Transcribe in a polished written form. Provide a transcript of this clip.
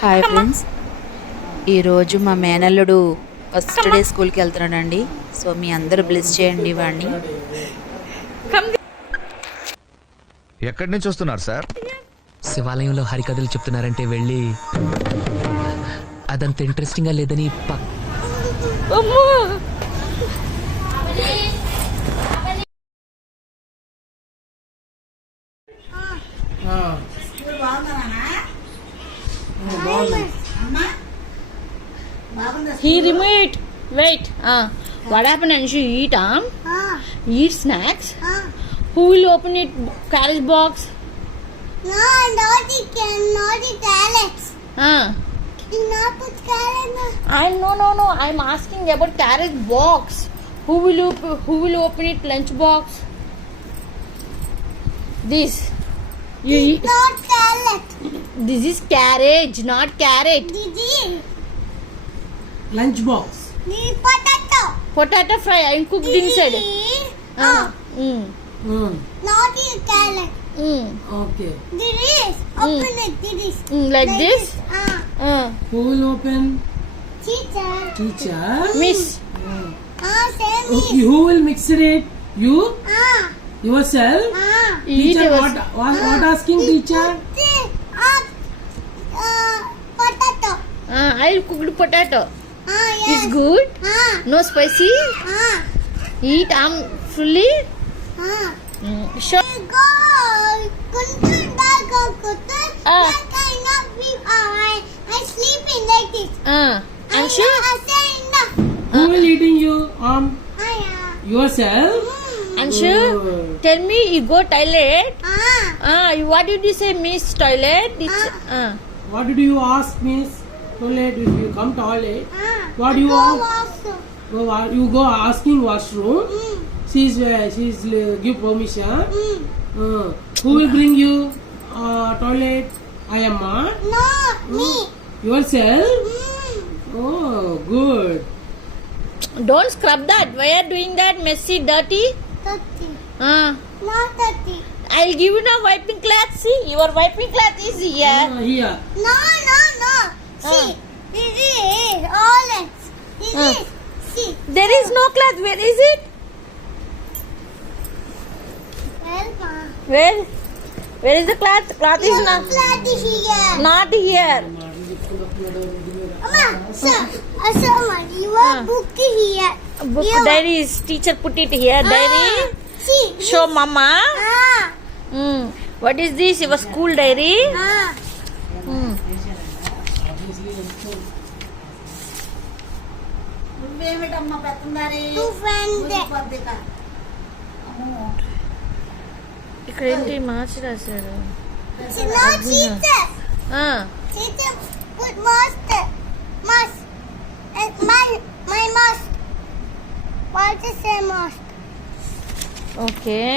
Hi friends, ఈరోజు మా మేనల్లుడు ఫస్ట్ డే స్కూల్కి వెళ్తున్నాడండి. సో మీ అందరూ బ్లెస్ చేయండి వాడిని. ఎక్కడి నుంచి వస్తున్నారు సార్? శివాలయంలో హరికథలు చెప్తున్నారంటే వెళ్ళి అదంత ఇంట్రెస్టింగ్ గా లేదని He removed. Wait. What happened? And she eat snacks. Who will open it? Carriage box. No, not the carrots. Do not put carrots. No. I'm asking about carriage box. Who will open it? Lunch box. This. You eat. Not carrot. This is carriage, not carrot. This is Lunch box. potato. Potato fry. I'm cooked inside. Not the carrot. Okay. This is open it. This is Like this. Who will open? Teacher. Teacher. Miss. Same Okay, is. who will mix it? You? Yourself? Eat Teacher, yours. what asking teacher? Potato. I'll cooked potato. Yes. It's good. No spicy. Eat fully. Sure. Go. Kuntur bag of kutur. Ah. That kind of I sleep in like this. And sure. I say enough. Who will eating you? Yourself? And sure. Oh. Tell me, you go toilet. What did you say, Miss Toilet? What did you ask, Miss? Toilet, if you come toilet, what do you Go ask? also. You go asking washroom. She's give permission. Who will bring you toilet? I am No, me. yourself. Oh, good. Don't scrub that. Why are you doing that? Messy, dirty. 30. Not 30. I'll give you now wiping cloth. See, your wiping cloth is here. Here. No. See, this is orange. This is, see. There is no cloth. Where is it? Well, ma. Where is the cloth? Cloth is Your not cloth is here. not here. Amma, sir, your book here. Book Here. diary is teacher put it here. Diary. See. Show mama. Ah. What is this? Your school diary. Two friends. ఇక్కడ ఏంటి మార్చి రాశాడు. It's not teacher. Ah. Teacher put master. Must. And my must. What is say must? Okay.